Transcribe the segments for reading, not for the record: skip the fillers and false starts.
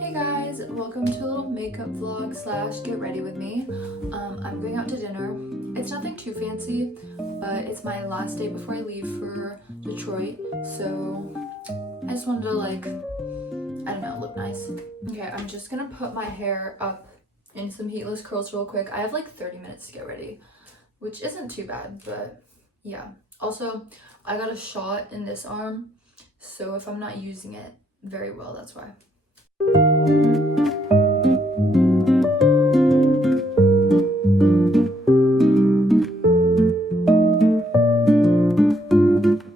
Hey guys, welcome to a little makeup vlog slash get ready with me. I'm going out to dinner. It's nothing too fancy, but it's my last day before I leave for Detroit, so I just wanted to I don't know, look nice. Okay, I'm just gonna put my hair up in some heatless curls real quick. I have like 30 minutes to get ready, which isn't too bad, but yeah. Also, I got a shot in this arm, so if I'm not using it very well, that's why.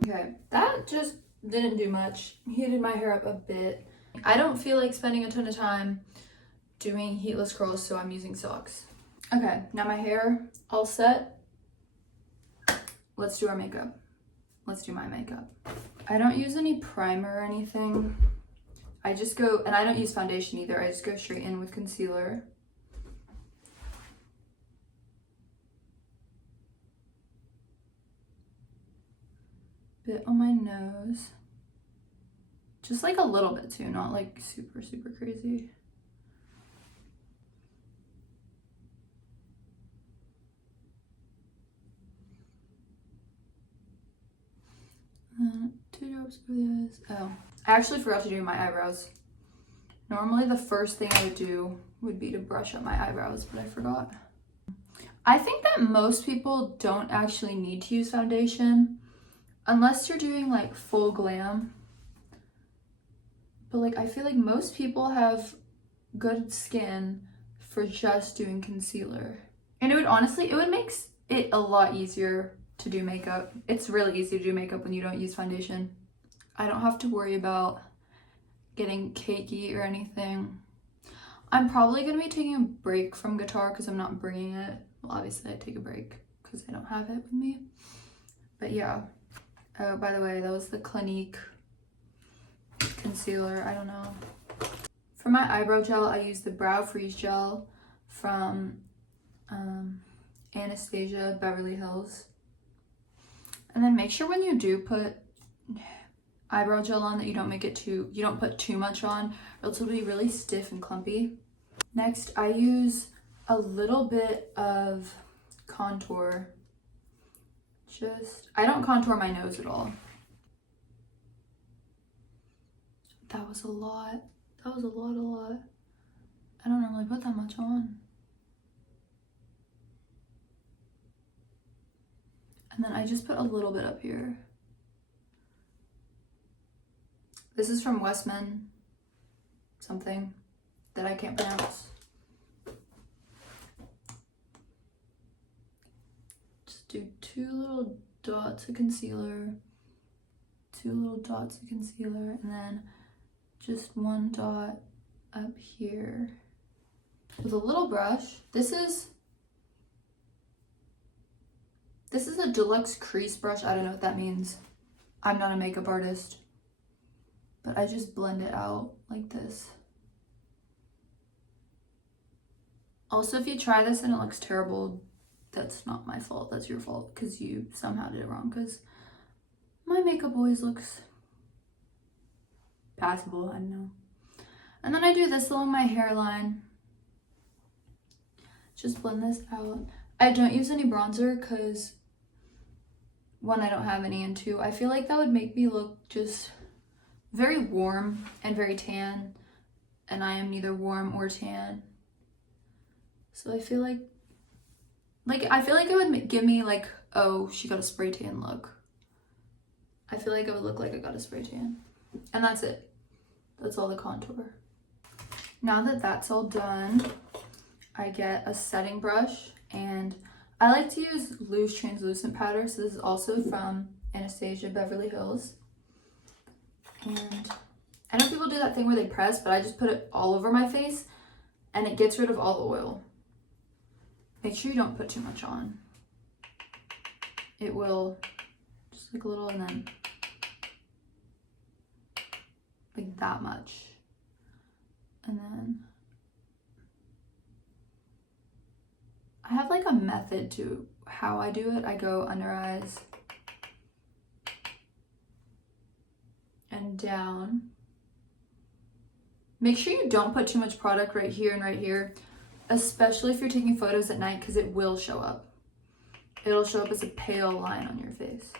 Okay, that just didn't do much. Heated my hair up a bit. I don't feel like spending a ton of time doing heatless curls, so I'm using socks. Okay, now my hair all set. Let's do our makeup. Let's do my makeup. I don't use any primer or anything. I just go, and I don't use foundation either. I just go straight in with concealer. Bit on my nose. Just like a little bit too, not like super, super crazy. Two drops over the eyes. Oh, I actually forgot to do my eyebrows. Normally the first thing I would do would be to brush up my eyebrows, but I forgot. I think that most people don't actually need to use foundation unless you're doing like full glam. But I feel like most people have good skin for just doing concealer. And it would make it a lot easier to do makeup. It's really easy to do makeup when you don't use foundation. I don't have to worry about getting cakey or anything. I'm probably gonna be taking a break from guitar because I'm not bringing it. Well, obviously I take a break because I don't have it with me. But yeah. Oh, by the way, that was the Clinique concealer. I don't know. For my eyebrow gel, I use the Brow Freeze Gel from Anastasia Beverly Hills. And then make sure when you do put eyebrow gel on that you don't put too much on, or else it'll be really stiff and clumpy. Next, I use a little bit of contour. I don't contour my nose at all. That was a lot. That was a lot. I don't normally put that much on. And then I just put a little bit up here. This is from Westman something that I can't pronounce. Just do two little dots of concealer, and then just one dot up here with a little brush. This is a deluxe crease brush. I don't know what that means. I'm not a makeup artist, but I just blend it out like this. Also, if you try this and it looks terrible, that's not my fault. That's your fault because you somehow did it wrong, because my makeup always looks passable. I don't know. And then I do this along my hairline. Just blend this out. I don't use any bronzer because one, I don't have any, and two, I feel like that would make me look just very warm and very tan, and I am neither warm or tan. So I feel like it would give me oh, she got a spray tan look. I feel like it would look like I got a spray tan. And that's it. That's all the contour. Now that that's all done, I get a setting brush, and I like to use loose translucent powder. So this is also from Anastasia Beverly Hills. And I know people do that thing where they press, but I just put it all over my face and it gets rid of all the oil. Make sure you don't put too much on. It will just a little, and then that much. And then I have a method to how I do it. I go under eyes and down Make sure you don't put too much product right here and right here, especially if you're taking photos at night, because it will show up. It'll show up as a pale line on your face.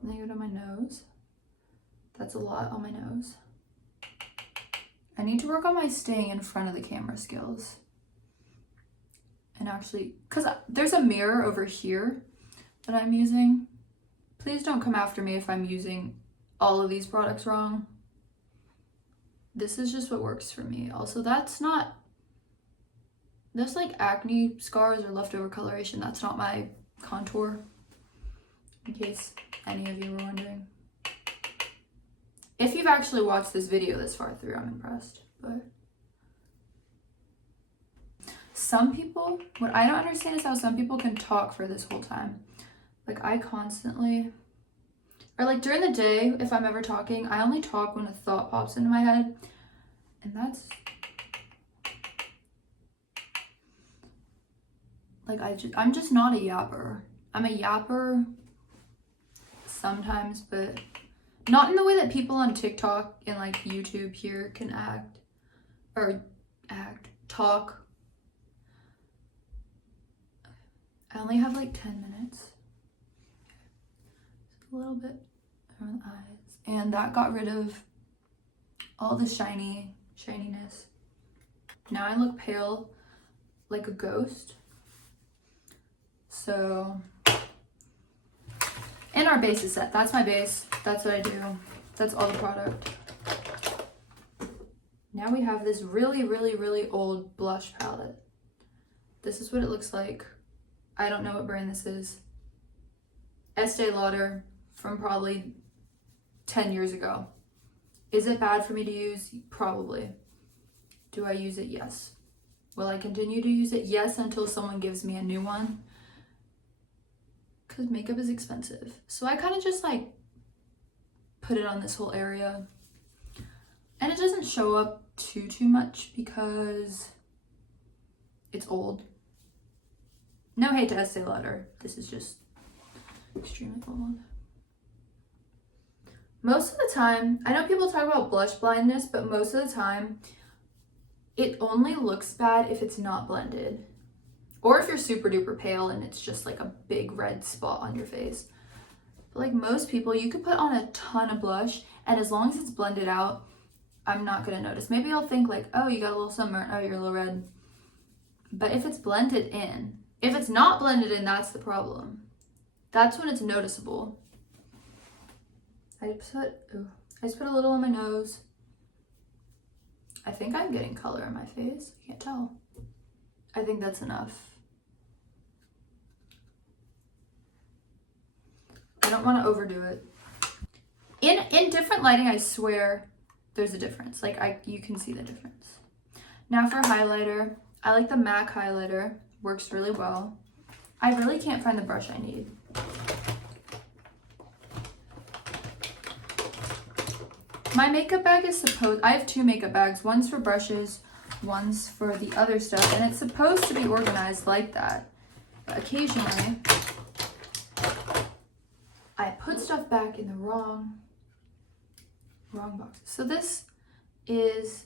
And then go to my nose. That's a lot on my nose. I need to work on my staying in front of the camera skills. And actually, because there's a mirror over here that I'm using. Please don't come after me if I'm using all of these products wrong. This is just what works for me. Also, that's like acne scars or leftover coloration. That's not my contour, in case any of you were wondering. If you've actually watched this video this far through, I'm impressed. But some people, what I don't understand is how some people can talk for this whole time. Like I constantly, or like during the day, if I'm ever talking, I only talk when a thought pops into my head. And that's, like I'm just not a yapper. I'm a yapper sometimes, but not in the way that people on TikTok and like YouTube here can talk. I only have like 10 minutes. Just a little bit around the eyes. And that got rid of all the shininess. Now I look pale like a ghost. So, and our base is set. That's my base. That's what I do. That's all the product. Now we have this really, really, really old blush palette. This is what it looks like. I don't know what brand this is. Estee Lauder from probably 10 years ago. Is it bad for me to use? Probably. Do I use it? Yes. Will I continue to use it? Yes, until someone gives me a new one. Because makeup is expensive. So I kind of just like put it on this whole area. And it doesn't show up too much because it's old. No hate to Estee Lauder. This is just extremely old. Most of the time, I know people talk about blush blindness, but most of the time, it only looks bad if it's not blended. Or if you're super duper pale and it's just like a big red spot on your face. But like most people, you could put on a ton of blush, and as long as it's blended out, I'm not gonna notice. Maybe I'll think like, oh, you got a little sunburn, oh, you're a little red. But if it's blended in, if it's not blended in, that's the problem. That's when it's noticeable. I just put a little on my nose. I think I'm getting color in my face. I can't tell. I think that's enough. I don't want to overdo it. In different lighting, I swear there's a difference. Like you can see the difference. Now for highlighter, I like the MAC highlighter. Works really well. I really can't find the brush I need. My makeup bag is I have 2 makeup bags. One's for brushes, one's for the other stuff. And it's supposed to be organized like that. But occasionally, I put stuff back in the wrong box. So this is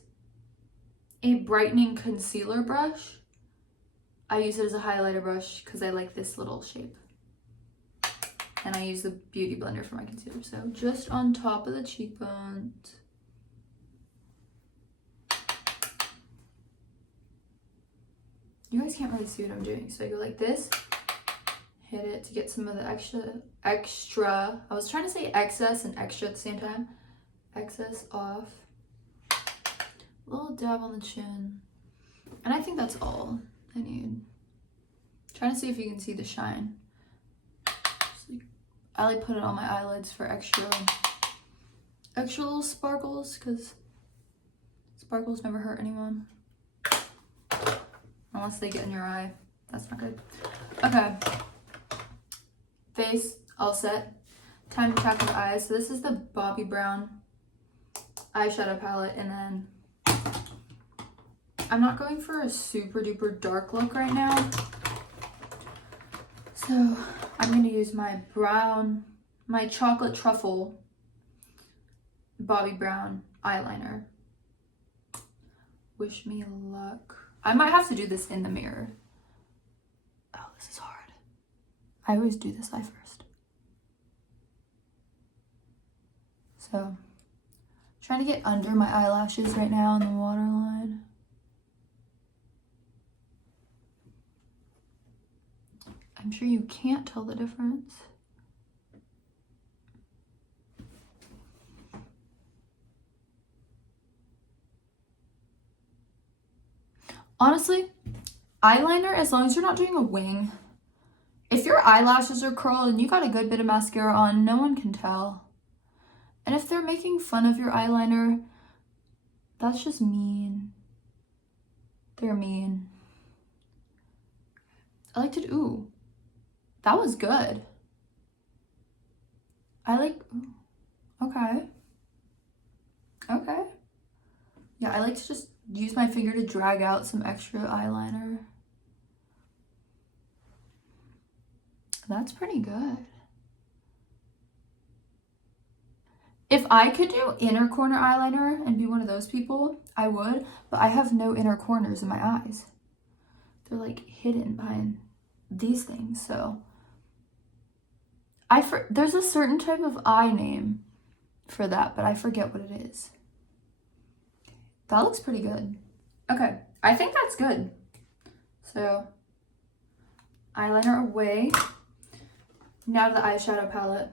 a brightening concealer brush. I use it as a highlighter brush because I like this little shape. And I use the Beauty Blender for my concealer. So just on top of the cheekbones. You guys can't really see what I'm doing. So I go like this, hit it to get some of the extra. I was trying to say excess and extra at the same time. Excess off. A little dab on the chin. And I think that's all I need. Trying to see if you can see the shine. I like put it on my eyelids for extra little sparkles, because sparkles never hurt anyone. Unless they get in your eye. That's not good. Okay. Face all set. Time to tackle the eyes. So this is the Bobbi Brown eyeshadow palette, and then I'm not going for a super duper dark look right now. So I'm going to use my chocolate truffle Bobbi Brown eyeliner. Wish me luck. I might have to do this in the mirror. Oh, this is hard. I always do this eye first. So, trying to get under my eyelashes right now in the waterline. I'm sure you can't tell the difference. Honestly, eyeliner, as long as you're not doing a wing, if your eyelashes are curled and you got a good bit of mascara on, no one can tell. And if they're making fun of your eyeliner, that's just mean. They're mean. I like to do, ooh, that was good. I like, ooh, okay. Okay. Yeah, I like to just use my finger to drag out some extra eyeliner. That's pretty good. If I could do inner corner eyeliner and be one of those people, I would, but I have no inner corners in my eyes. They're like hidden behind these things, so. There's a certain type of eye name for that, but I forget what it is. That looks pretty good. Okay, I think that's good. So, eyeliner away. Now to the eyeshadow palette.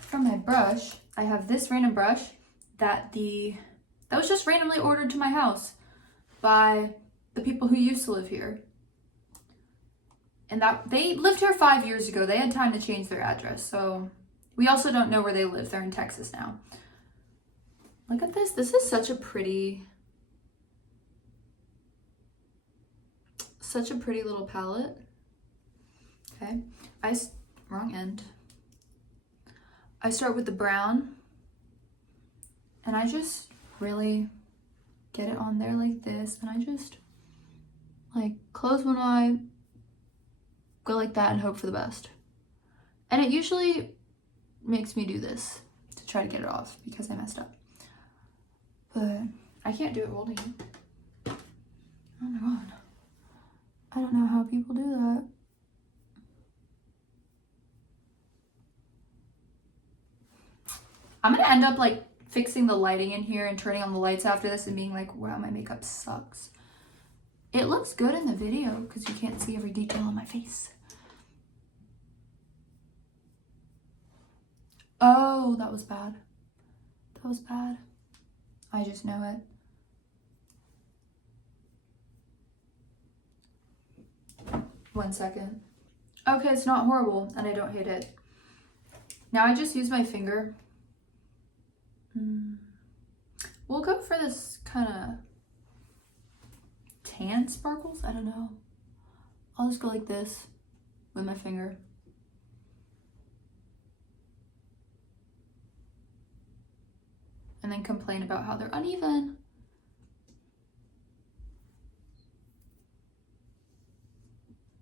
From my brush, I have this random brush that was just randomly ordered to my house by the people who used to live here. And that they lived here 5 years ago. They had time to change their address. So we also don't know where they live. They're in Texas now. Look at this. This is such a pretty little palette. Okay. Wrong end. I start with the brown. And I just really get it on there like this. And I just like close one eye, go like that, and hope for the best. And it usually makes me do this to try to get it off because I messed up. But I can't do it holding it. Oh my god. I don't know how people do that. I'm gonna end up like fixing the lighting in here and turning on the lights after this and being like, wow, my makeup sucks. It looks good in the video because you can't see every detail on my face. Oh, that was bad. That was bad. I just know it. One second. Okay, it's not horrible and I don't hate it. Now I just use my finger. We'll go for this kind of tan sparkles. I don't know. I'll just go like this with my finger. And then complain about how they're uneven.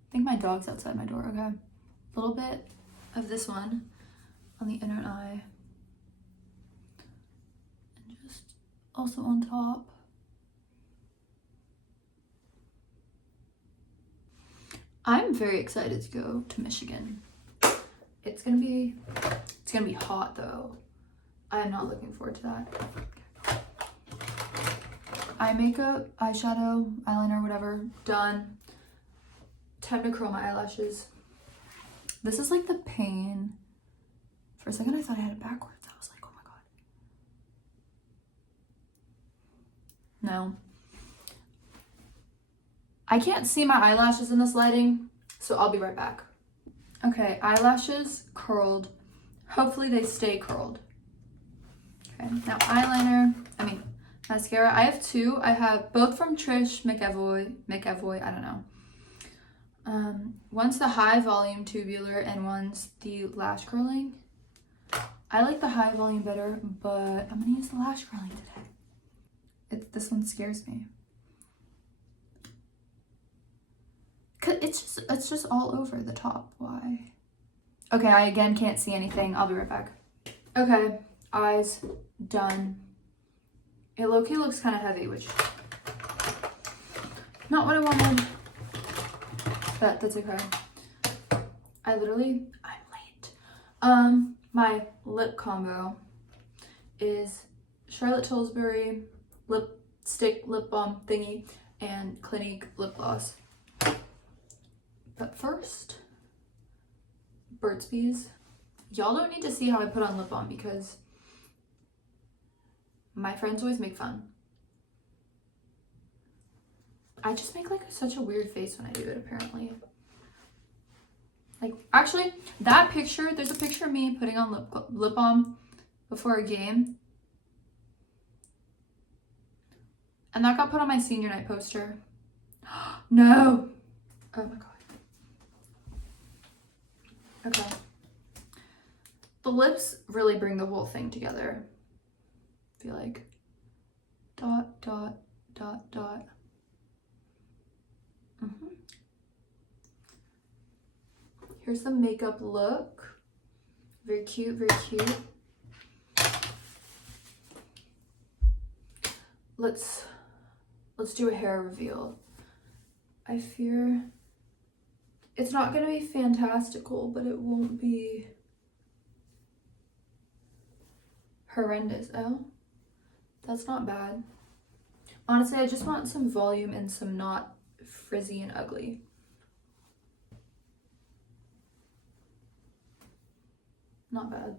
I think my dog's outside my door. Okay. A little bit of this one on the inner eye. And just also on top. I'm very excited to go to Michigan. It's gonna be hot though. I'm not looking forward to that. Eye makeup, eyeshadow, eyeliner, whatever, done. Time to curl my eyelashes. This is like the pain. For a second I thought I had it backwards. I was like, oh my god. No. I can't see my eyelashes in this lighting, so I'll be right back. Okay, eyelashes curled. Hopefully they stay curled. Okay, now mascara. I have two. I have both from Trish McEvoy, I don't know. One's the high volume tubular and one's the lash curling. I like the high volume better, but I'm gonna use the lash curling today. This one scares me. It's just all over the top. Why? Okay, I again can't see anything. I'll be right back. Okay, Eyes done. It low-key looks kind of heavy, which not what I wanted, but that's okay. I'm late. My lip combo is Charlotte Tilbury lipstick lip balm thingy and Clinique lip gloss. But first, Burt's Bees. Y'all don't need to see how I put on lip balm because my friends always make fun. I just make like such a weird face when I do it, apparently. Like, actually, that picture, there's a picture of me putting on lip balm before a game. And that got put on my senior night poster. No! Oh my god. Okay. The lips really bring the whole thing together. I feel like. Dot, dot, dot, dot. Here's the makeup look. Very cute, very cute. Let's do a hair reveal. I fear it's not gonna be fantastical, but it won't be horrendous. Oh, that's not bad. Honestly, I just want some volume and some not frizzy and ugly. Not bad.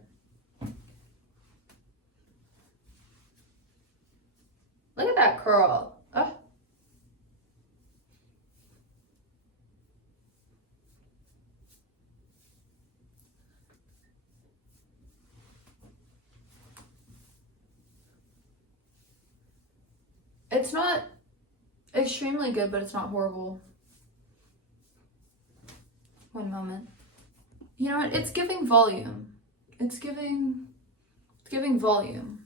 Look at that curl. Ugh. It's not extremely good, but it's not horrible. One moment. You know what? It's giving volume. It's giving volume.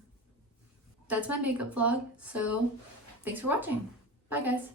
That's my makeup vlog. So thanks for watching. Bye guys.